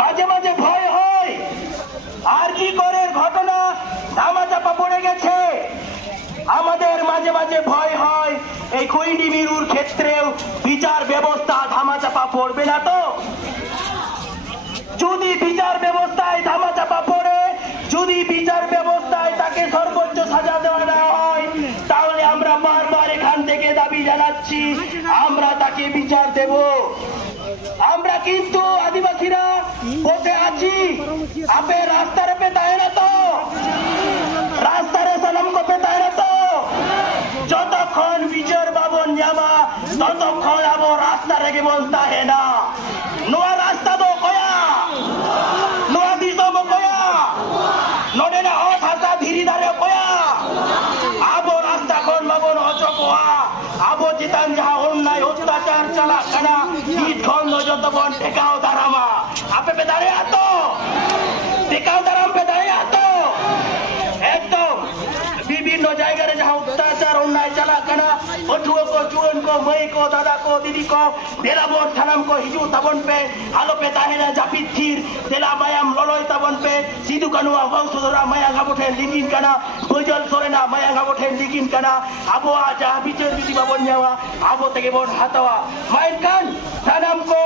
মাঝে মাঝে ভয় হয়। আর কি করে ঘটনা? ধামাচাপা পড়ে গেছে। আমাদের মাঝে মাঝে ভয় হয়। এই খৈনি মিরুর ক্ষেত্রেও বিচার ব্যবস্থা ধামাচাপা পড়বে না তো? যদি বিচার ব্যবস্থায় ধামাচাপা পড়ে, যদি বিচার ব্যবস্থায় তাকে সর্বোচ্চ সাজা দেওয়া না হয়, তাহলে আমরা বারবার এখান থেকে দাবি জানাচ্ছি, আমরা তাকে বিচার দেব। আমরা কিন্তু আদিবাসীরা বসে আছি। আপে রাস্তার পে না তো। রাস্তারে সালাম কপে না তো। যতক্ষণ বিচার বাবন যাবা ততক্ষণ আবার রাস্তা রেগে বলতা না। নোয়া রাস্তা দো কয়া নোয়া দিশম কয়া নডে না অ থাকা ধীরি ধারে কয়া আবো রাস্তা কোন বাবন অচকোয়া আবো চিতান যাহা অন্যায় অত্যাচার চালা কানা ঈদ খন্ড যতক্ষণ টেকাও দাঁড়ামা আপে পে দাঁড়িয়ে আতো টেকাও দাঁড়াম পে দাঁড়িয়ে আতো একদম। বিভিন্ন জায়গায় যাহা অত্যাচার, অন্যায় চালা কানা পঠুও কো চুয়ন কো মই কো, দাদা কো, দিদি কো বেলাবর থানাম কো, হিজু তাবন পে, আলো পে তাহেনা জাপিত থির তেলা মায়াম ললয় তাবন পে, সিধু কানুয়া বংশধরা মায়া গাবঠে লিগিন কানা, বৈজল সরেনা মায়া গাবঠে আবো আ যাহা বিচার বিধি বাবন যাওয়া আবো থেকে বন হাতাওয়া। মাইন কান থানাম কো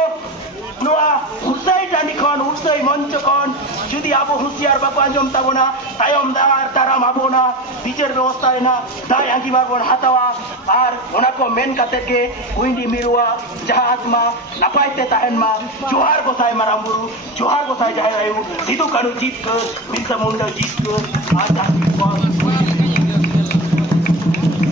নোয়া হুসাই টানি খন হুসাই মঞ্চ খন। যদি আবো হুঁশিয়ার বাপু আঞ্জম তাবো না তায়ম দাওয়ার তারাম আবো না। বিচার ব্যবস্থায় না দায় আঁকিবার বন হাতাওয়া। আর ওনাকে মেন কাতেকে কুইন্ডি মিরুয়া, জাহাজ মা, নাপাইতে তাহেন মা, জোহার গোসাই মারামবুরু জোহার গোসাই জাহের আয়ু সিধু কানু জিত বিরসা মুন্ডা জিত আর